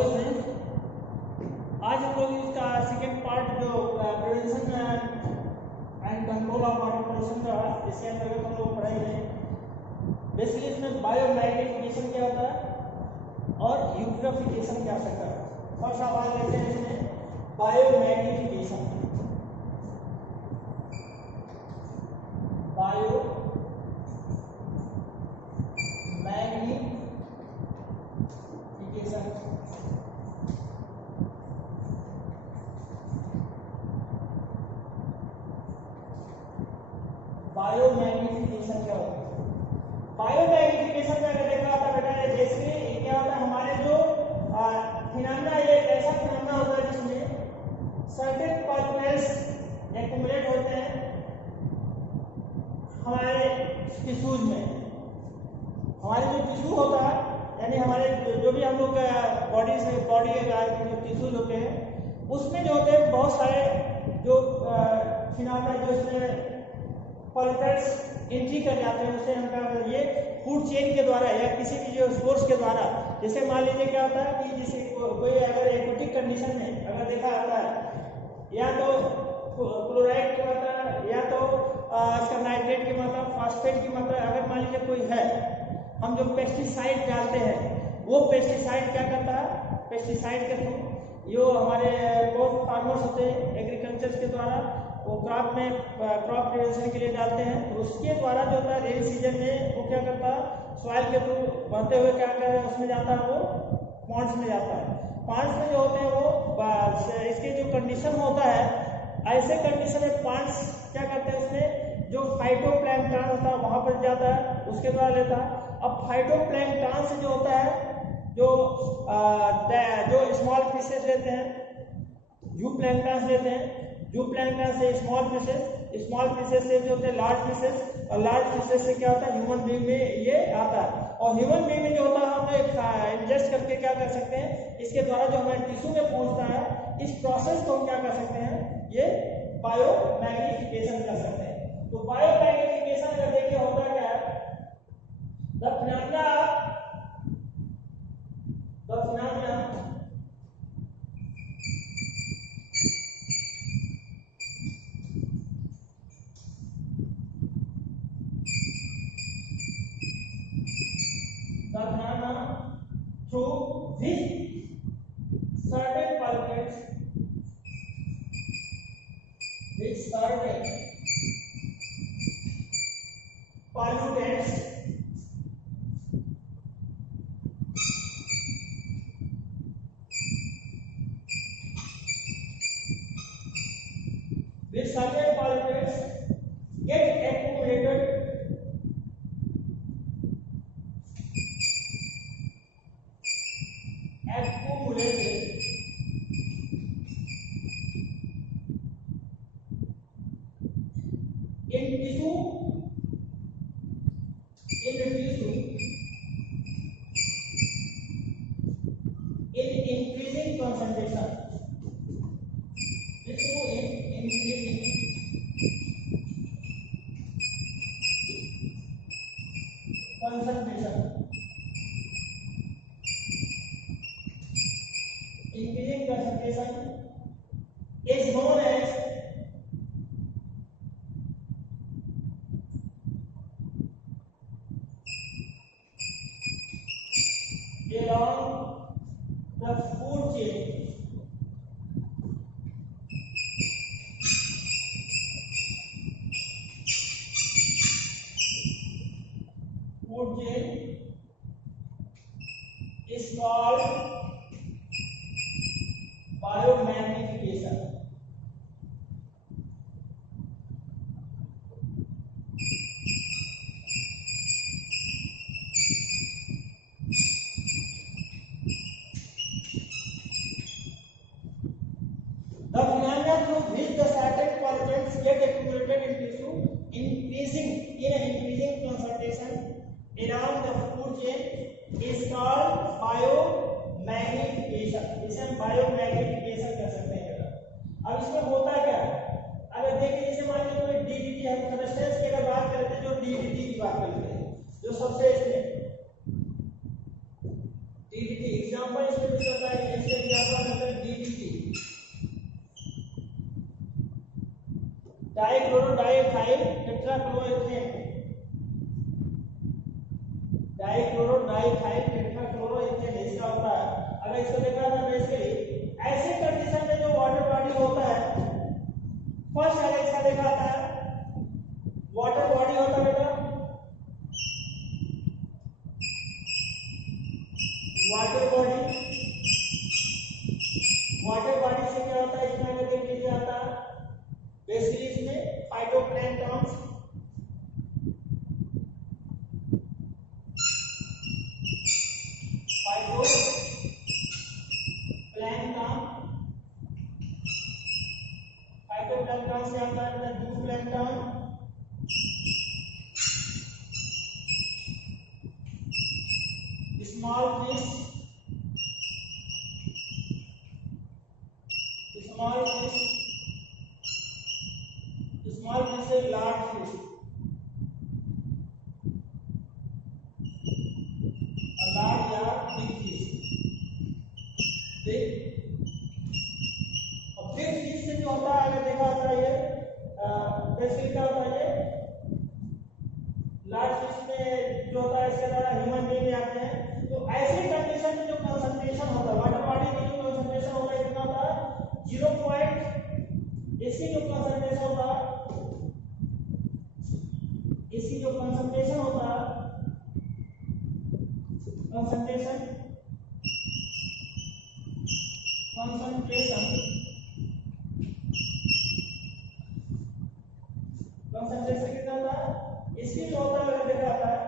Hello friends, आज हम लोग इसका सेकेंड पार्ट जो prevention and control of water pollution का इसके अंतर्गत हम लोग पढ़ेंगे। बेसिकली इसमें बायोमैग्निफिकेशन क्या होता है और यूट्रोफिकेशन क्या होता है। फर्स्ट सवाल लेते हैं इसमें बायोमैग्निफिकेशन। बायोमैग्निफिकेशन क्या होता है? बायोमैग्निफिकेशन में अगर देखा होता बेटा, बेसिकली क्या होता है, हमारे जो फिनोमेना, ये ऐसा फिनोमेना होता है जिसमें सर्टेन पॉल्यूटेंट्स एक्युमुलेट होते हैं हमारे टिश्यूज में। हमारे जो टिश्यू होता है, यानी हमारे जो भी हम लोग बॉडी के जो टिश्यूज होते हैं उसमें जो होते हैं बहुत सारे जो फिनोमेना जो इसमें पॉल्यूटेंट्स एंट्री कर जाते हैं, उसे हम ये फूड चेन के द्वारा या किसी भी जो सोर्स के द्वारा, जैसे मान लीजिए क्या होता है कि जैसे कोई अगर एक्वेटिक कंडीशन में अगर देखा जाता है या तो क्लोराइड की मात्रा या तो इसका नाइट्रेट की मात्रा, फास्फेट की मात्रा अगर मान लीजिए कोई है, हम जो पेस्टिसाइड डालते हैं वो पेस्टिसाइड क्या करता है, पेस्टिसाइड के थ्रू जो हमारे बहुत फार्मर्स होते हैं एग्रीकल्चर के द्वारा वो क्रॉप में क्रॉप प्रिवेंशन के लिए डालते हैं, तो उसके द्वारा जो होता है रेन सीजन में वो क्या करता है, सॉइल के थ्रू बहते हुए क्या कर उसमें जाता है, वो पॉन्ड्स में जाता है। पॉन्ड्स में जो होते हैं वो इसके जो कंडीशन होता है, ऐसे कंडीशन में पॉन्ड्स क्या करते हैं, उसमें जो फाइटोप्लैंक्टन होता है वहां पर जाता है, उसके द्वारा लेता है। अब फाइटोप्लैंक्टन से जो होता है जो स्मॉल फिशेस लेते हैं, जू प्लैंक्टन लेते हैं, जू प्लैंक्टन से स्मॉल फिशेस से जो होते हैं लार्ज फिशेस, और लार्ज फिशेस से क्या होता है ह्यूमन बीइंग में ये आता है। और ह्यूमन बीइंग में जो होता है हम इंजेस्ट करके क्या कर सकते हैं, इसके द्वारा जो हमारे टिश्यू में पहुंचता है, इस प्रोसेस को हम क्या कर सकते हैं, ये बायोमैग्निफिकेशन कर सकते हैं। तो बायोमैग्निफिकेशन अगर देखिए होता क्या है, the phenomena through which certain pollutants get accumulated in tissue in increasing concentration. Tissue in increasing concentration. Increasing concentration is known as along the food chain. Food chain is called biomagnification. The phenomena through which the certain pollutants get accumulated in tissue in an increasing concentration along the food chain is called biomagnification. इसे हम biomagnification कर सकते हैं। अब इसमें होता क्या है, अगर देखिए जैसे मान लीजिए कोई डीडीटी, हम सब्सटेंस की अगर बात करते हैं, जो डीडीटी की बात करते हैं, जो सबसे इसमें डीडीटी एग्जांपल इसमें होता है डाइक्लोरो डाइथाइल टेट्राक्लोरोइथेन इसका होता है। अगर इसको देखा जाए बेसिकली ऐसे कंडीशन में जो वाटर बॉडी होता है, फर्स्ट अगर इसका देखा जाता है वाटर बॉडी होता है बेटा, वाटर बॉडी से क्या होता है, इसमें अगर देख लीजिए आता है बेसिकली इसमें फाइटोप्लैंक्टन, फाइटोप्लैंक्टन से आता है जूप्लैंक्टन, स्मॉल फिश, स्मॉल फिश से लार्ज फिश, लार्ज या बिग फिश। और बिग फिश से जो होता है अगर देखा जाता है ये बेसिकली क्या होता है, ये लार्ज फिश में जो होता है इसके द्वारा ह्यूमन बीइंग में आते हैं। तो ऐसे कंडीशन में जो कंसंट्रेशन होता है वाटर बॉडी में, जो कंसंट्रेशन होता है कितना होता है 0. इसकी जो कंसंट्रेशन होता है, इसकी जो कंसंट्रेशन होता है, कंसंट्रेशन कितना होता है, इसकी जो होता है देखा जाता है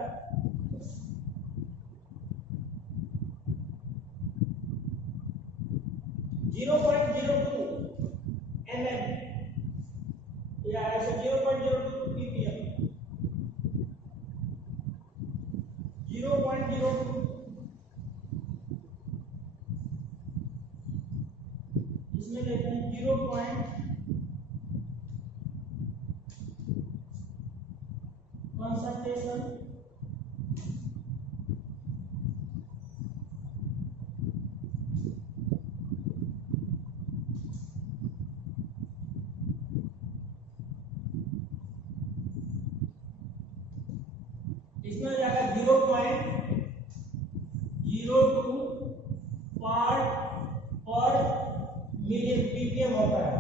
0.02 mm या ऐसे 0.02 ppm, 0.02 इसमें लेते हैं 0. कंसंट्रेशन इसमें हो जाएगा 0.02 पार्ट पर मिलियन ppm होता है।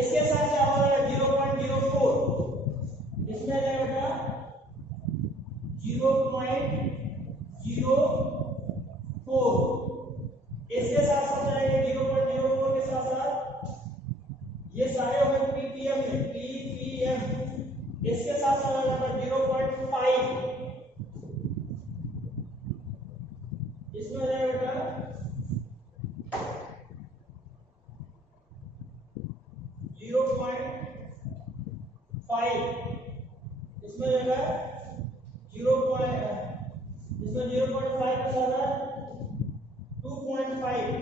इसके साथ क्या हो जाएगा 0.04, इसमें जाएगा 0.04, इसके साथ साथ जाएगा 0.04 के साथ साथ ये सारे हो गए ppm में, ppm इसके साथ साथ आ जाता है 0.5, इसमें हो जाएगा बेटा 0.5, इसमें जाएगा 0.5 के साथ 2.5,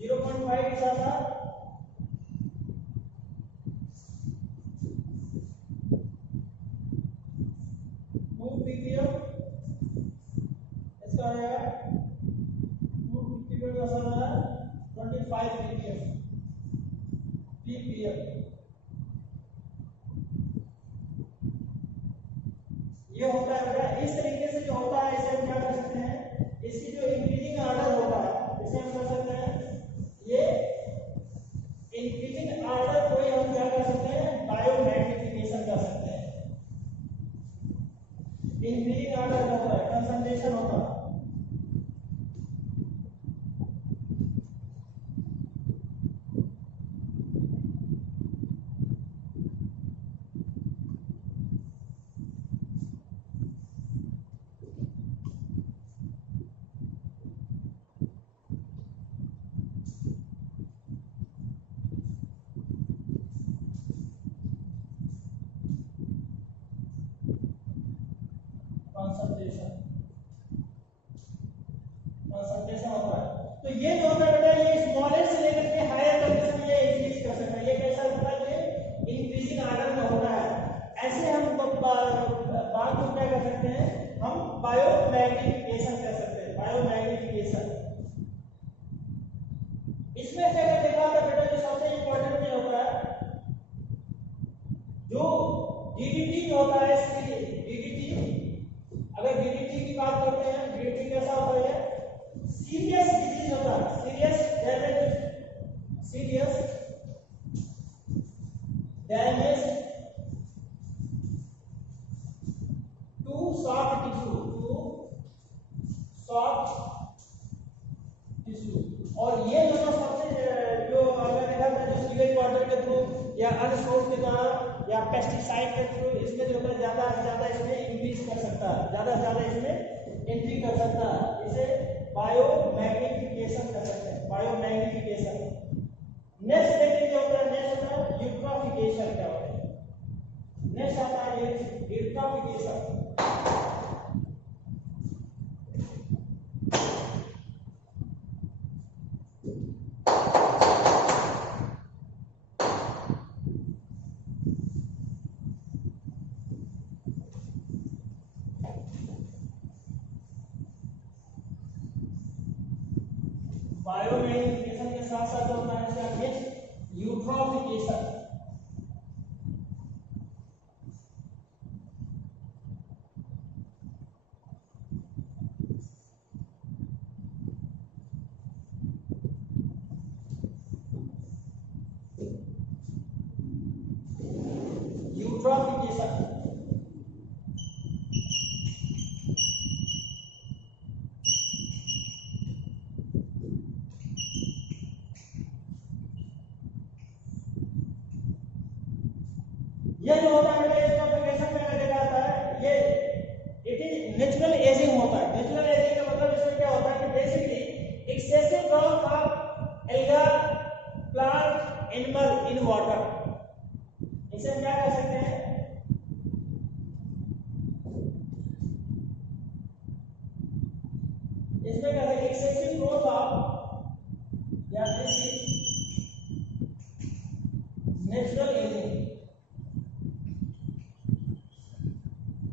0.5 के साथ 2 ppm, इसका आ जाएगा 2 ppm का साथ 25 ppm। ये होता है बेटा इस तरीके से जो होता है, इसे हम क्या कर सकते हैं, इसकी जो इंक्रीजिंग ऑर्डर होता है इसे हम कर सकते हैं, ये इंक्रीजिंग ऑर्डर को हम क्या कर सकते हैं, बायोमैग्निफिकेशन कर सकते हैं। इंक्रीजिंग ऑर्डर होता है, कंसंट्रेशन होता है, कंसंट्रेशन होता है। तो ये जो होता है बेटा ये स्मॉलेस्ट से लेकर के हायर तक में ये इंक्रीज कर सकता है। ये कैसा होता है, ये इंक्रीजिंग ऑर्डर में होता है। ऐसे हम बात को क्या कर सकते हैं, हम बायोमैग्निफिकेशन कर सकते हैं, बायोमैग्निफिकेशन। इसमें से अगर देखा जाए बेटा जो सबसे इंपॉर्टेंट क्या होता है, जो डीडीटी होता है, डीडीटी अगर soft tissue, to soft tissue. और ये जो सबसे जो अगर देखा था जो सीवेज वाटर के थ्रू या अन्य सोर्स के द्वारा या पेस्टिसाइड के थ्रू इसमें जो है ज्यादा से ज्यादा इसमें इंक्रीज कर सकता है, ज्यादा से ज्यादा इसमें एंट्री कर सकता है। इसे बायो मैग्निफिकेशन कर सकते हैं, बायो मैग्निफिकेशन। नेक्स्ट देखिए जो होता है, नेक्स्ट होता है यूट्रोफिकेशन। क्या होता है नेक्स्ट आता है यूट्रोफिकेशन। बायोमैग्निफिकेशन के साथ साथ होता है इसका नेक्स्ट यूट्रोफिकेशन। यूट्रोफिकेशन ये जो होता है यूट्रोफिकेशन में देखा जाता है, ये इट इज नेचुरल एजिंग होता है। नेचुरल एजिंग का मतलब इसमें क्या होता है कि basically excessive growth of alga plant animal in water. इसे हम क्या कह सकते हैं, इसमें क्या है एक्सेसिव ग्रोथ ऑफ या this is natural ageing.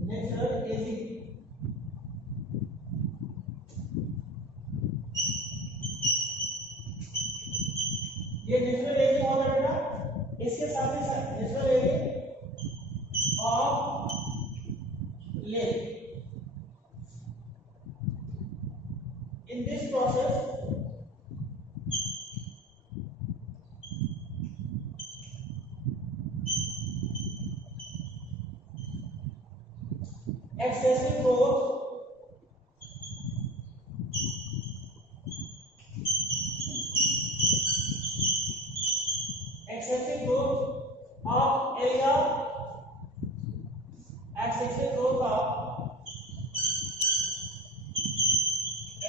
Natural ageing ये नेचुरल एजिंग होता है बेटा। इसके साथ ही साथ natural ageing of lake. In this process, excessive growth of area, excessive growth of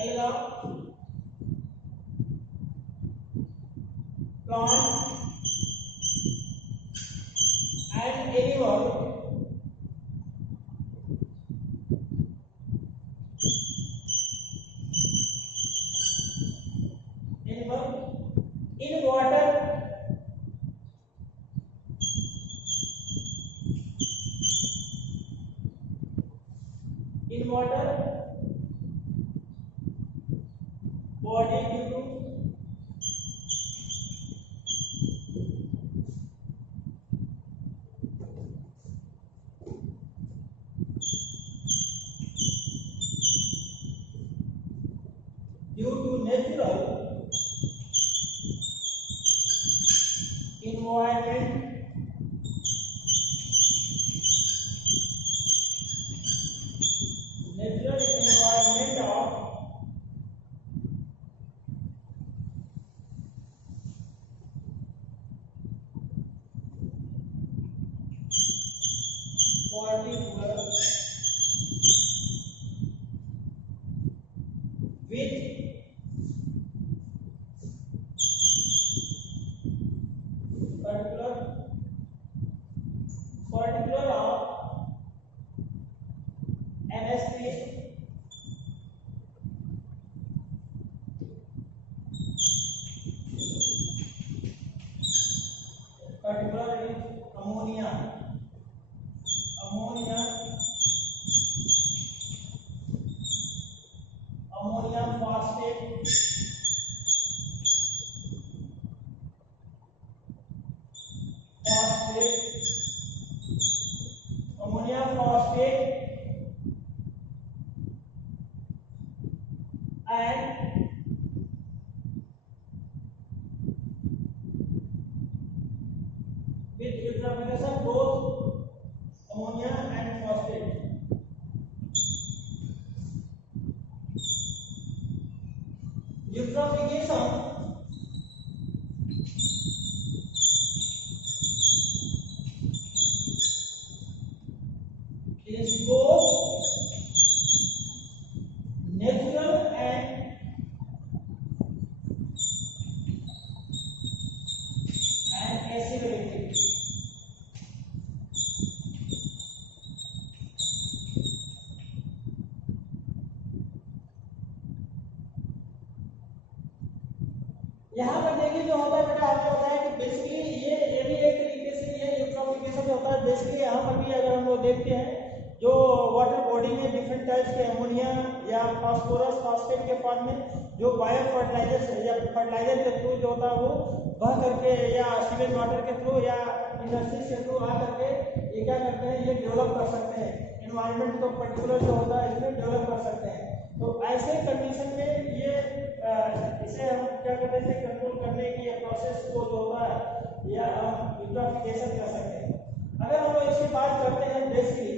area plant and animal in water body due to natural environment of particular with particular of NSP particular is ammonia phosphate ammonia phosphate and with eutrophication both ammonia and phosphate eutrophication is both natural and asymmetric. यहाँ पर देखिए जो होता है बेटा, आपको बताया कि बेसिकली ये भी एक तरीके से ये यूट्रोफिकेशन जो होता है बेसिकली यहाँ पर भी अगर हम लोग देखते हैं जो वाटर बॉडी में डिफरेंट टाइप्स के अमोनिया या फास्फोरस फास्फेट के फॉर्म में जो बायो फर्टिलाइजर या फर्टिलाइजर के थ्रू जो होता है वो बह करके या सीवेज वाटर के थ्रू या इंडस्ट्रीज के थ्रू आ करके ये क्या करते हैं, ये डेवलप कर सकते हैं एनवायरनमेंट को पर्टिकुलर जो होता है इसमें डेवलप कर सकते हैं। तो ऐसे कंडीशन में ये इसे हम क्या कहते हैं, कंट्रोल करने की प्रोसेस को जो होता है या हम यूट्रोफिकेशन कर सकते हैं। अगर हम लोग इसकी बात करते हैं बेसिकली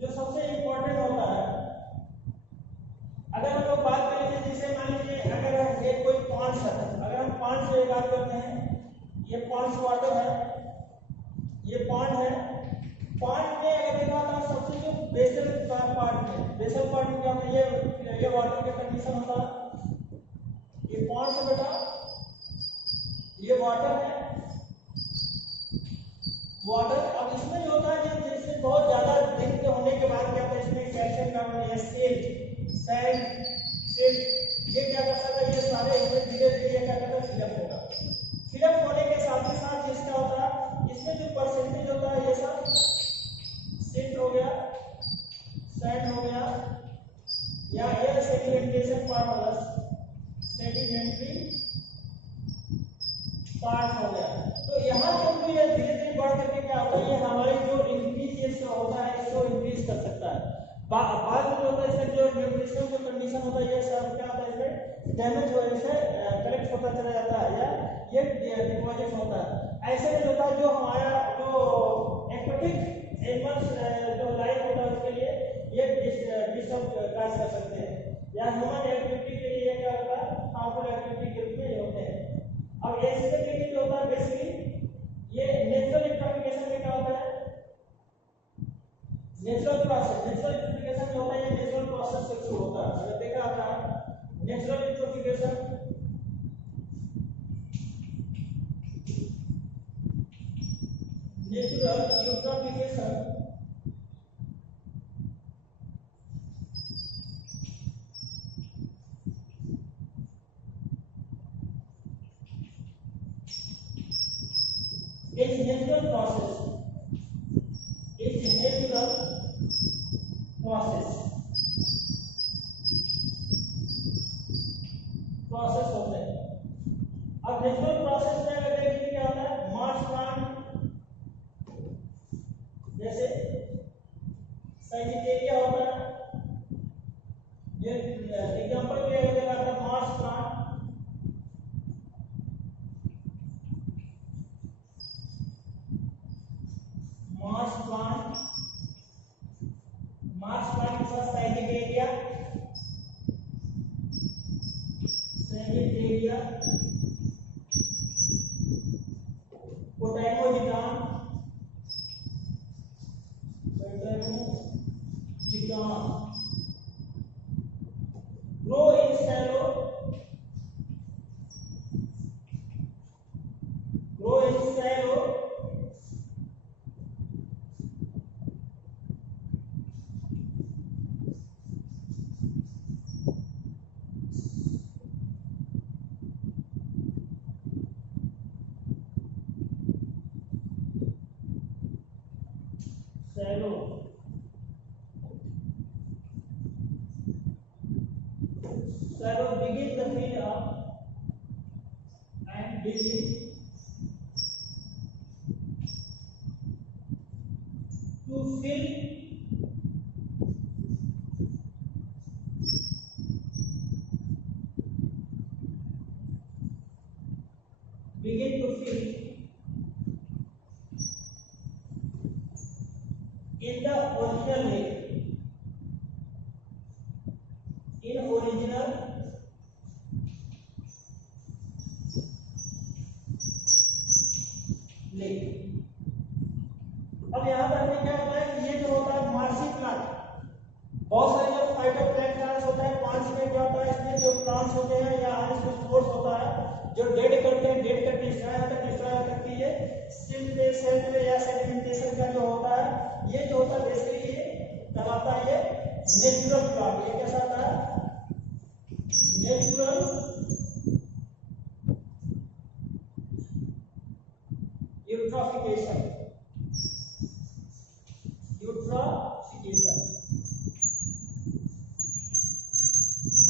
जो सबसे इम्पोर्टेंट होता है, अगर हम लोग बात करेंगे जैसे मान लीजिए अगर ये कोई पॉन्ड्स है, अगर हम पॉन्ड्स की बात करते हैं, ये पॉन्ड्स वाटर है, ये पॉन्ड है, पॉन्ड में अगर देखा तो सबसे जो बेसल पार्ट में क्या होता है, ये वाटर का कंडीशन होता है, ये पॉन्ड है बेटा, ये वाटर है, वाटर। अब इसमें जो होता है जैसे बहुत ज्यादा दिन के होने के बाद क्या होता है, इसमें कैल्शियम कार्बोनेट या सैंड ये क्या करता है, ये सारे इसमें धीरे धीरे क्या करता है फिलअप होगा। फिलअप होने के साथ ही साथ इसका होता है इसमें जो परसेंटेज होता है ये सब सिल्ट हो गया, सैंड हो गया या एयर सेडिमेंटेशन पार्ट हो गया, सेडिमेंट्री पार्ट हो गया। तो यहाँ जो ये धीरे धीरे बढ़ करके क्या होता है, ये हमारी जो इंक्रीज होता है इसको इंक्रीज कर सकता है। बाद में जो होता है इसका जो न्यूट्रिशनल जो कंडीशन होता है ये सब क्या होता है इसमें डैमेज होने से करेक्ट होता चला जाता है या ये डिपॉजिट होता है। ऐसे में होता है जो हमारा जो एक्वाटिक एनिमल्स जो लाइफ होता है उसके लिए ये डिस्टर्ब काज कर सकते हैं या ह्यूमन एक्टिविटी के लिए क्या होता है हार्मफुल एक्टिविटी के रूप में होते हैं। अब ऐसे में जो होता है बेसिकली ये नेचुरल यूट्रोफिकेशन में क्या होता है, नेचुरल प्रोसेस, नेचुरल यूट्रोफिकेशन जो होता है ये नेचुरल प्रोसेस से शुरू होता है। अगर देखा आपने natural eutrophication is natural process, is natural process होता है। अब नेचुरल प्रोसेस में अगर देखिए क्या होता है, मार्स प्लांट जैसे साइजिटेरिया होता है, ये एग्जांपल के लिए देखा था मार्स प्लांट, मार्स प्लांट के साथ साइजिटेरिया पोटाइमोजिटान grow in shallow begin the fill up and begin to fill in the original way, in original बहुत सारे जो फाइटोप्लैंक्टन्स होता है प्लांट्स में क्या होता है, इसमें जो प्लांट्स होते हैं या इसमें स्पोर्स होता है जो डेड करते हैं, डेड करके डिस्ट्रॉय करके ये सेल या सेडिमेंटेशन का जो होता है ये जो होता है बेसिकली ये कहलाता है ये नेचुरल प्लांट। ये कैसा होता है, नेचुरल यूट्रोफिकेशन।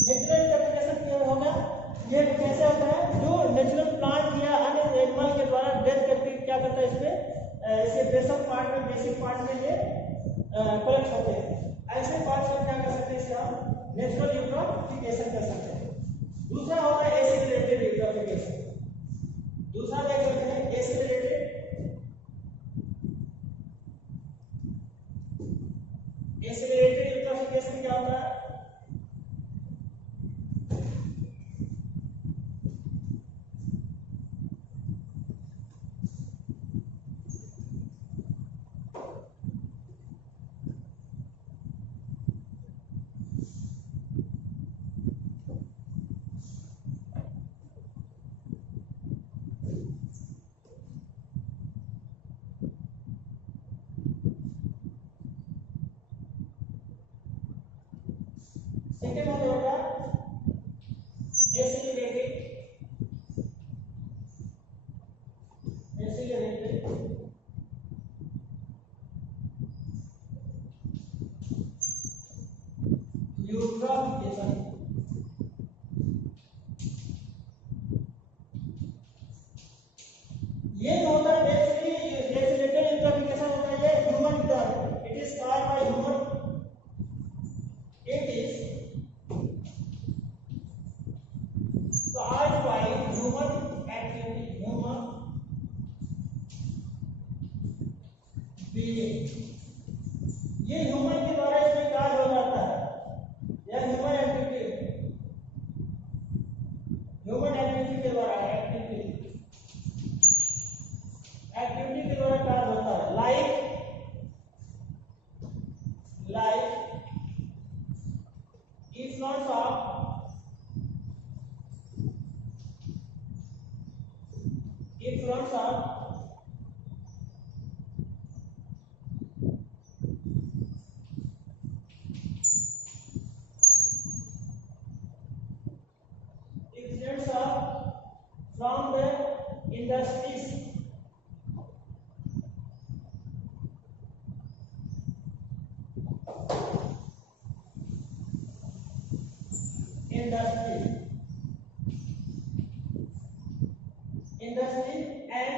नेचुरल यूट्रोफिकेशन क्या होगा, ये कैसे होता है, जो नेचुरल प्लांट या अन्य एनिमल के द्वारा डेथ करके क्या करता है इसमें इसके बेसिक पार्ट में ये कलेक्ट होते हैं। ऐसे पार्ट्स को क्या कर सकते हैं, इससे हम नेचुरल यूट्रोफिकेशन कर सकते हैं। दूसरा होता है एसिलेटेड यूट्रोफिकेशन। दूसरा देख सकते हैं एसिलेटेड यूट्रोफिकेशन क्या होता है, सेकेंड वन होगा एसिलेटेड यूट्रोफिकेशन। ये जो होता है बेसिकली एसिलेटेड यूट्रोफिकेशन होता है ये human term, it is called by human, it is caused by human activity, human being। ये ह्यूमन के द्वारा इसमें काज हो जाता है या ह्यूमन एक्टिविटी के द्वारा एक्टिविटी के द्वारा काज होता है। Like influence of from the industries, industry and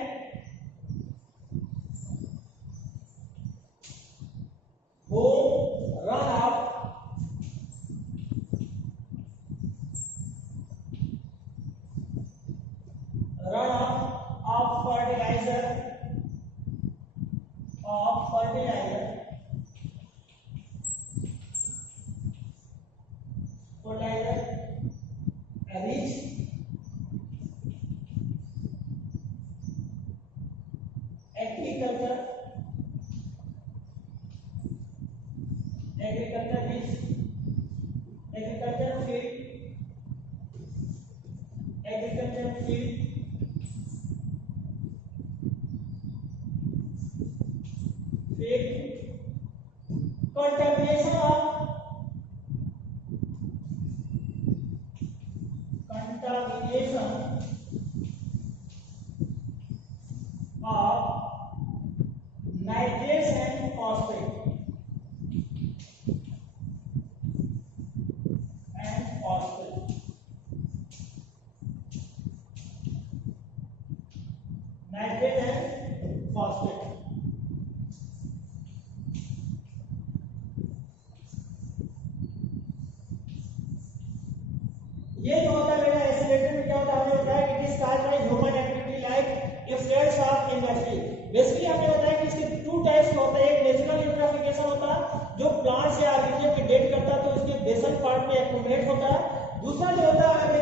home runoff of fertilizer rich agriculture rich agriculture field contamination of nitrates and phosphate nitrate and phosphate। ये जो होता है बेटा एसिलेटेड में क्या होता है, हमने बताया it is called by human activity like effects of industry. Basically हमने बताया कि इसके टू टाइप्स होते हैं, एक नेचुरल यूट्रोफिकेशन होता है जो प्लांट्स या ऑर्गेनिज्म के डेड करता है तो उसके बेसल पार्ट में एक्यूमुलेट होता है। दूसरा जो होता है जो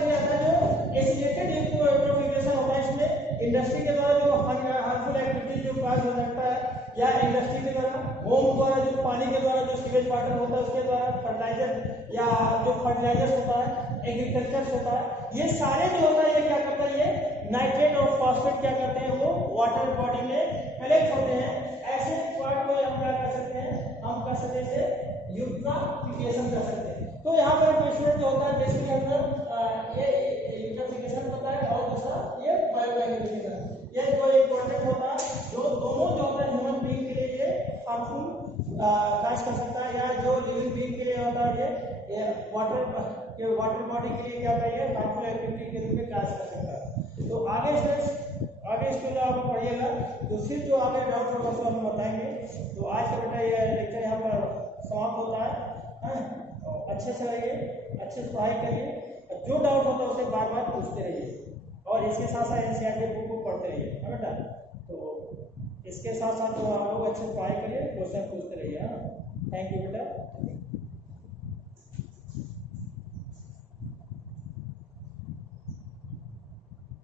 एसिलेटेड यूट्रोफिकेशन होता है, इसमें इंडस्ट्री के द्वारा जो हार्मफुल एक्टिविटी जो काज हो सकता है या इंडस्ट्री के द्वारा, होम द्वारा जो पानी के द्वारा जो सीवेज वाटर होता है उसके द्वारा, फर्टिलाइजर या जो फर्टिलाइजर्स होता है, एग्रीकल्चर होता है, ये सारे जो होता है ये क्या करता है, ये नाइट्रेट और फॉस्फेट क्या करते हैं, वो वाटर बॉडी में कलेक्ट होते हैं। ऐसे पार्ट को हम क्या कर सकते हैं, हम कर सकते हैं यूट्राफिकेशन कर सकते हैं। तो यहाँ पर क्वेश्चन जो होता है बेसिकली हमने ये यूट्राफिकेशन होता है और दूसरा ये बायोमैग्नेटिज्म, ये जो इंपॉर्टेंट होता है, जो दोनों जो होता है ह्यूमन बीइंग के लिए ये हार्मफुल काज कर सकता है, या जो लिविंग बीइंग के लिए होता है ये वाटर बॉडी के लिए क्या होता है, ये हार्मफुल एक्टिविटी के रूप में काज कर सकता है। तो आगे इसके लिए आप पढ़िएगा, तो फिर जो आगे डाउट होगा उसको हम बताएंगे। तो आज का बेटा ये लेक्चर यहाँ पर समाप्त होता है। अच्छे से रहिए, अच्छे से पढ़ाई करिए, जो डाउट होता है उसे बार बार पूछते रहिए, और इसके साथ साथ एनसीईआरटी बुक को पढ़ते रहिए, है बेटा। तो इसके साथ साथ तो आप लोग अच्छे से पढ़ाई करिए, क्वेश्चन पूछते रहिए। हाँ, थैंक यू बेटा।